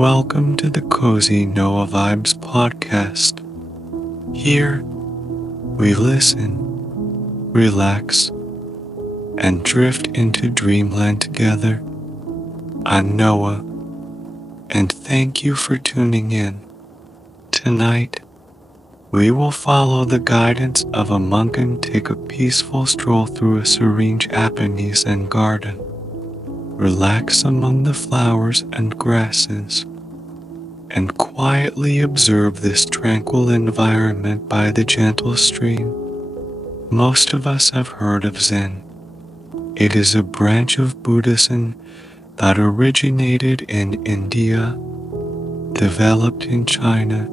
Welcome to the Cozy Noah Vibes podcast. Here, we listen, relax, and drift into Dreamland together. I'm Noah, and thank you for tuning in. Tonight, we will follow the guidance of a monk and take a peaceful stroll through a serene Japanese Zen garden. Relax among the flowers and grasses, and quietly observe this tranquil environment by the gentle stream. Most of us have heard of Zen. It is a branch of Buddhism that originated in India, developed in China,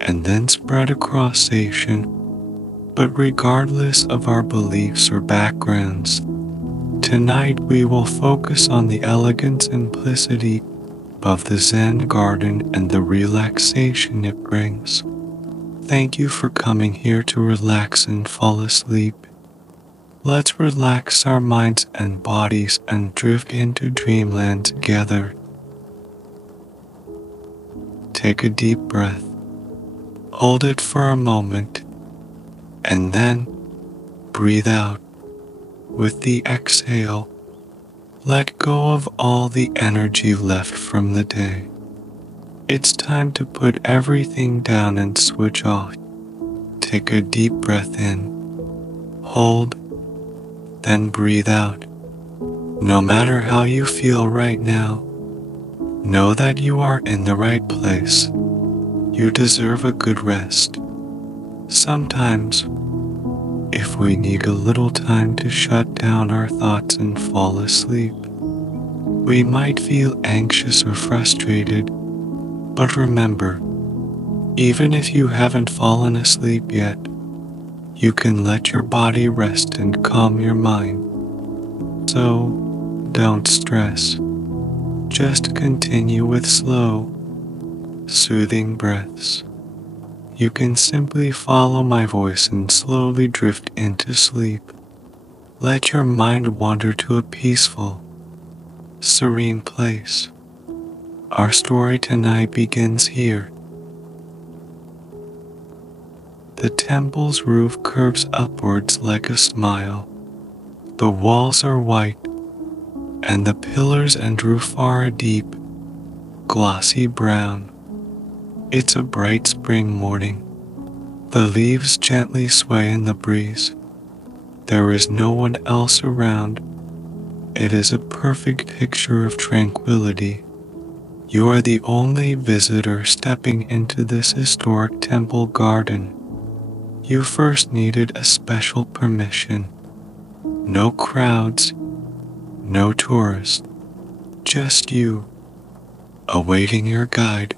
and then spread across Asia. But regardless of our beliefs or backgrounds, tonight we will focus on the elegant simplicity of the Zen garden and the relaxation it brings. Thank you for coming here to relax and fall asleep. Let's relax our minds and bodies and drift into Dreamland together. Take a deep breath. Hold it for a moment, and then breathe out. With the exhale, let go of all the energy left from the day. It's time to put everything down and switch off. Take a deep breath in, hold, then breathe out. No matter how you feel right now, know that you are in the right place. You deserve a good rest. Sometimes, if we need a little time to shut down our thoughts and fall asleep, we might feel anxious or frustrated, but remember, even if you haven't fallen asleep yet, you can let your body rest and calm your mind. So, don't stress. Just continue with slow, soothing breaths. You can simply follow my voice and slowly drift into sleep. Let your mind wander to a peaceful, serene place. Our story tonight begins here. The temple's roof curves upwards like a smile. The walls are white, and the pillars and roof are a deep, glossy brown. It's a bright spring morning. The leaves gently sway in the breeze. There is no one else around. It is a perfect picture of tranquility. You are the only visitor stepping into this historic temple garden. You first needed a special permission. No crowds, no tourists, just you, awaiting your guide.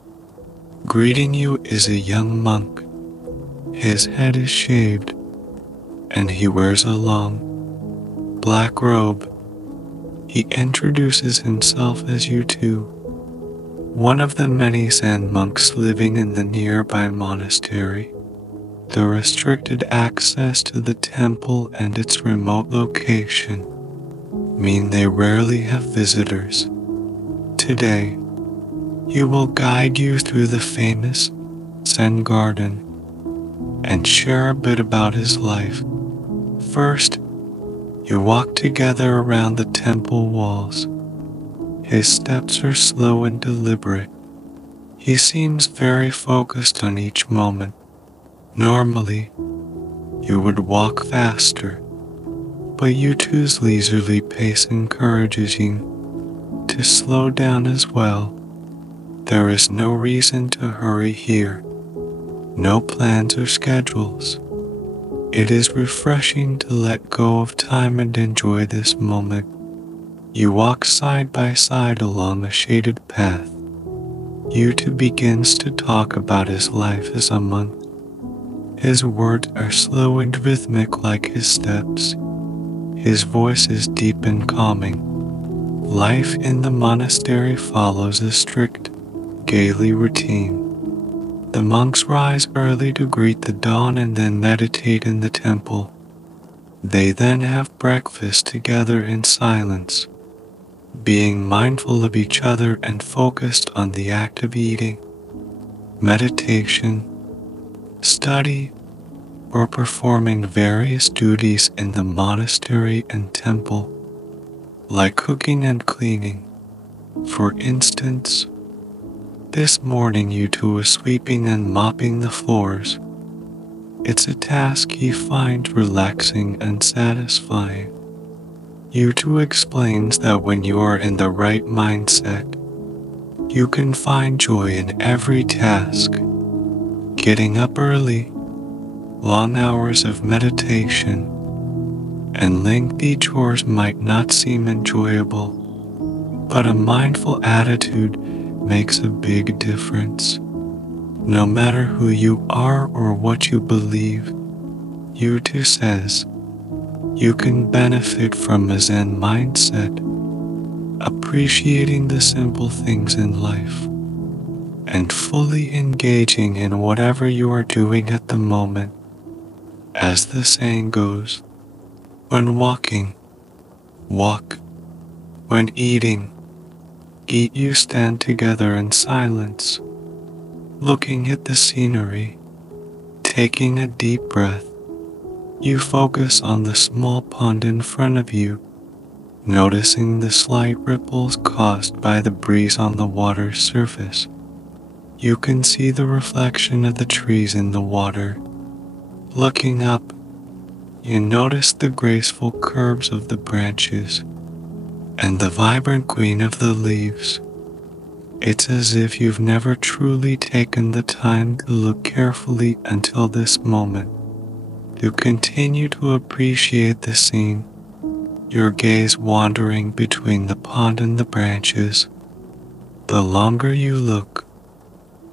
Greeting you is a young monk. His head is shaved, and he wears a long, black robe. He introduces himself as you two, one of the many Zen monks living in the nearby monastery. The restricted access to the temple and its remote location mean they rarely have visitors. Today, he will guide you through the famous Zen garden and share a bit about his life. First, you walk together around the temple walls. His steps are slow and deliberate. He seems very focused on each moment. Normally, you would walk faster, but you two's leisurely pace encourages you to slow down as well. There is no reason to hurry here, no plans or schedules. It is refreshing to let go of time and enjoy this moment. You walk side by side along a shaded path. You two begins to talk about his life as a monk. His words are slow and rhythmic like his steps. His voice is deep and calming. Life in the monastery follows a strict, daily routine. The monks rise early to greet the dawn and then meditate in the temple. They then have breakfast together in silence. being mindful of each other and focused on the act of eating, meditation, study, or performing various duties in the monastery and temple, like cooking and cleaning. For instance, this morning you two were sweeping and mopping the floors. It's a task he finds relaxing and satisfying. U2 explains that when you are in the right mindset, you can find joy in every task. Getting up early, long hours of meditation, and lengthy chores might not seem enjoyable, but a mindful attitude makes a big difference. No matter who you are or what you believe, U2 says, you can benefit from a Zen mindset, appreciating the simple things in life, and fully engaging in whatever you are doing at the moment. As the saying goes, when walking, walk. When eating, eat. You stand together in silence, looking at the scenery, taking a deep breath. You focus on the small pond in front of you, noticing the slight ripples caused by the breeze on the water's surface. You can see the reflection of the trees in the water. Looking up, you notice the graceful curves of the branches and the vibrant green of the leaves. It's as if you've never truly taken the time to look carefully until this moment. To continue to appreciate the scene, your gaze wandering between the pond and the branches. The longer you look,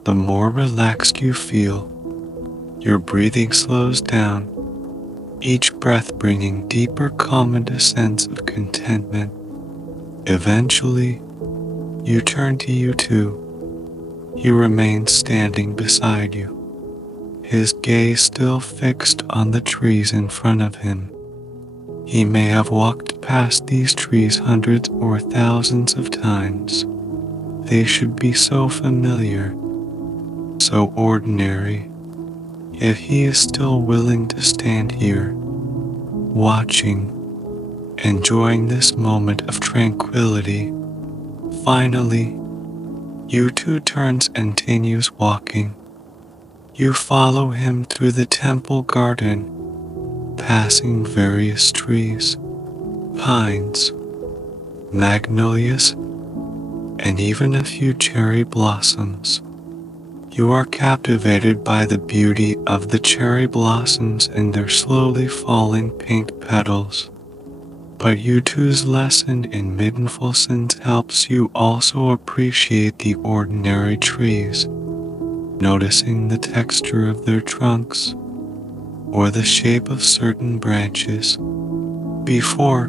the more relaxed you feel. Your breathing slows down, each breath bringing deeper calm and a sense of contentment. Eventually, you turn to U2. He remains standing beside you, his gaze still fixed on the trees in front of him. He may have walked past these trees hundreds or thousands of times. They should be so familiar, so ordinary, yet he is still willing to stand here, watching, enjoying this moment of tranquility. Finally, U2 turns and continues walking. You follow him through the temple garden, passing various trees, pines, magnolias, and even a few cherry blossoms. You are captivated by the beauty of the cherry blossoms and their slowly falling pink petals. But U2's lesson in mindfulness helps you also appreciate the ordinary trees, noticing the texture of their trunks or the shape of certain branches. Before,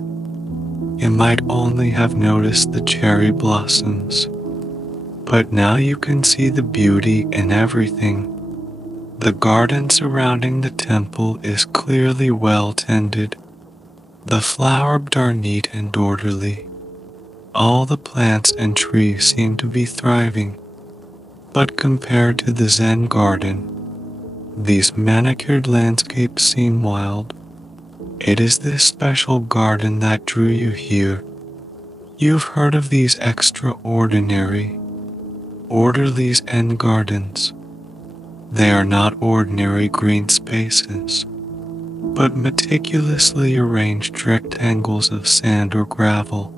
you might only have noticed the cherry blossoms, but now you can see the beauty in everything. The garden surrounding the temple is clearly well tended. The flower beds are neat and orderly. All the plants and trees seem to be thriving, but compared to the Zen garden, these manicured landscapes seem wild. It is this special garden that drew you here. You've heard of these extraordinary, orderly Zen gardens. They are not ordinary green spaces, but meticulously arranged rectangles of sand or gravel,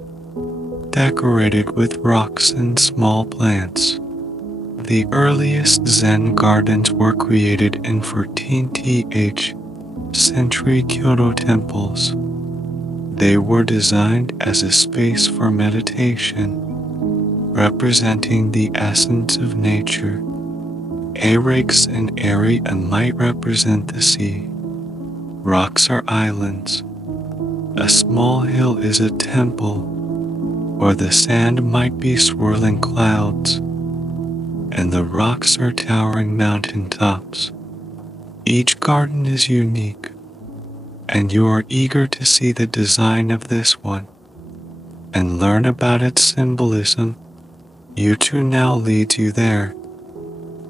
decorated with rocks and small plants. The earliest Zen gardens were created in 14th century Kyoto temples. They were designed as a space for meditation, representing the essence of nature. Erex and Eri might represent the sea. Rocks are islands. A small hill is a temple, or the sand might be swirling clouds, and the rocks are towering mountain tops. Each garden is unique, and you are eager to see the design of this one. and learn about its symbolism. U2 now leads you there,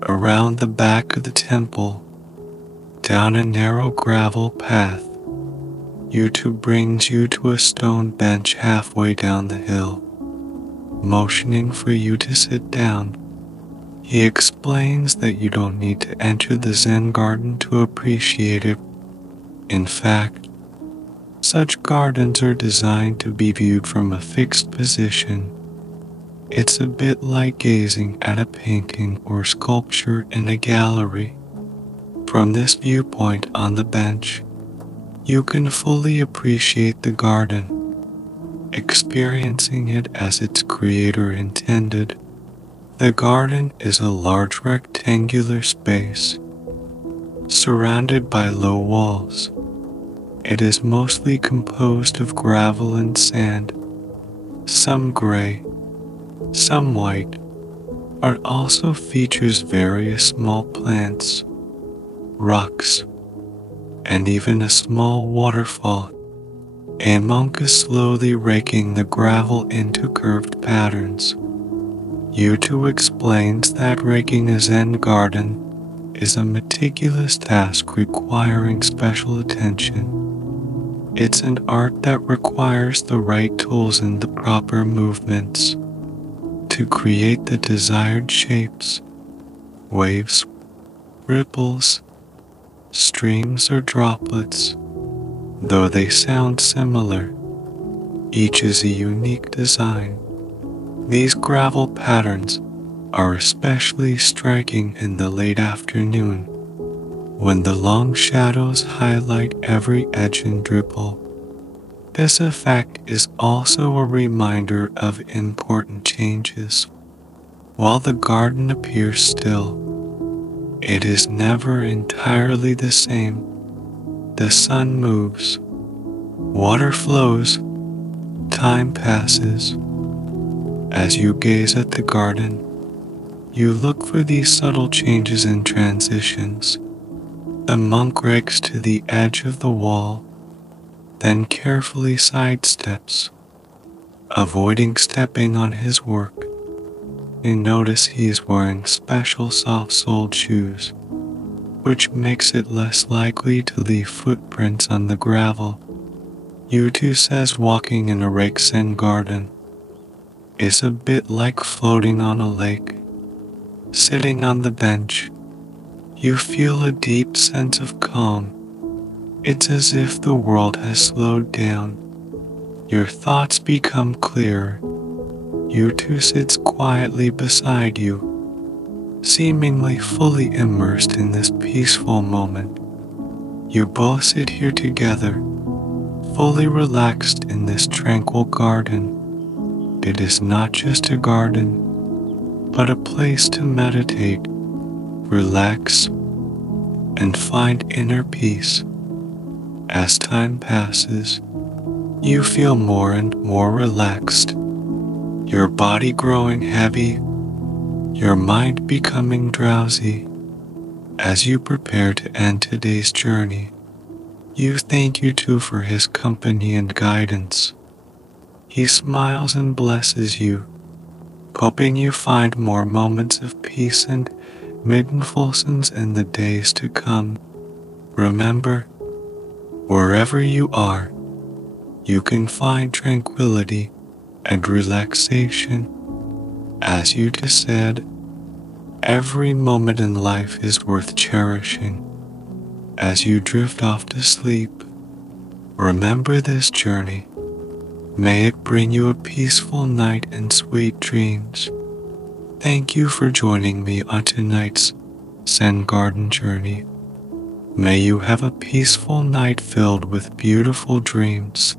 around the back of the temple, down a narrow gravel path. U2 brings you to a stone bench halfway down the hill, motioning for you to sit down. He explains that you don't need to enter the Zen garden to appreciate it. In fact, such gardens are designed to be viewed from a fixed position. It's a bit like gazing at a painting or sculpture in a gallery. From this viewpoint on the bench, you can fully appreciate the garden, experiencing it as its creator intended. The garden is a large rectangular space, surrounded by low walls. It is mostly composed of gravel and sand, some gray, some white, but also features various small plants, rocks, and even a small waterfall. A monk is slowly raking the gravel into curved patterns. U2 explains that raking a Zen garden is a meticulous task requiring special attention. It's an art that requires the right tools and the proper movements to create the desired shapes, waves, ripples, streams, or droplets. Though they sound similar, each is a unique design. These gravel patterns are especially striking in the late afternoon, when the long shadows highlight every edge and dribble. This effect is also a reminder of important changes. While the garden appears still, it is never entirely the same. The sun moves, water flows, time passes. As you gaze at the garden, you look for these subtle changes and transitions. The monk rakes to the edge of the wall, then carefully sidesteps, avoiding stepping on his work. You notice he is wearing special soft-soled shoes, which makes it less likely to leave footprints on the gravel. U2 says walking in a Zen garden is a bit like floating on a lake. Sitting on the bench, you feel a deep sense of calm. It's as if the world has slowed down. Your thoughts become clearer. U2 sits quietly beside you, seemingly fully immersed in this peaceful moment. You both sit here together, fully relaxed in this tranquil garden. It is not just a garden, but a place to meditate, relax, and find inner peace. As time passes, you feel more and more relaxed, your body growing heavy, your mind becoming drowsy. As you prepare to end today's journey, you thank U2 for his company and guidance. He smiles and blesses you, hoping you find more moments of peace and mindfulness in the days to come. Remember, wherever you are, you can find tranquility and relaxation. As you just said, every moment in life is worth cherishing. As you drift off to sleep, remember this journey. May it bring you a peaceful night and sweet dreams. Thank you for joining me on tonight's Zen Garden journey. May you have a peaceful night filled with beautiful dreams.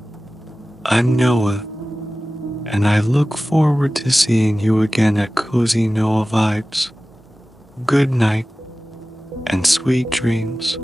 I'm Noah, and I look forward to seeing you again at Cozy Noah Vibes. Good night and sweet dreams.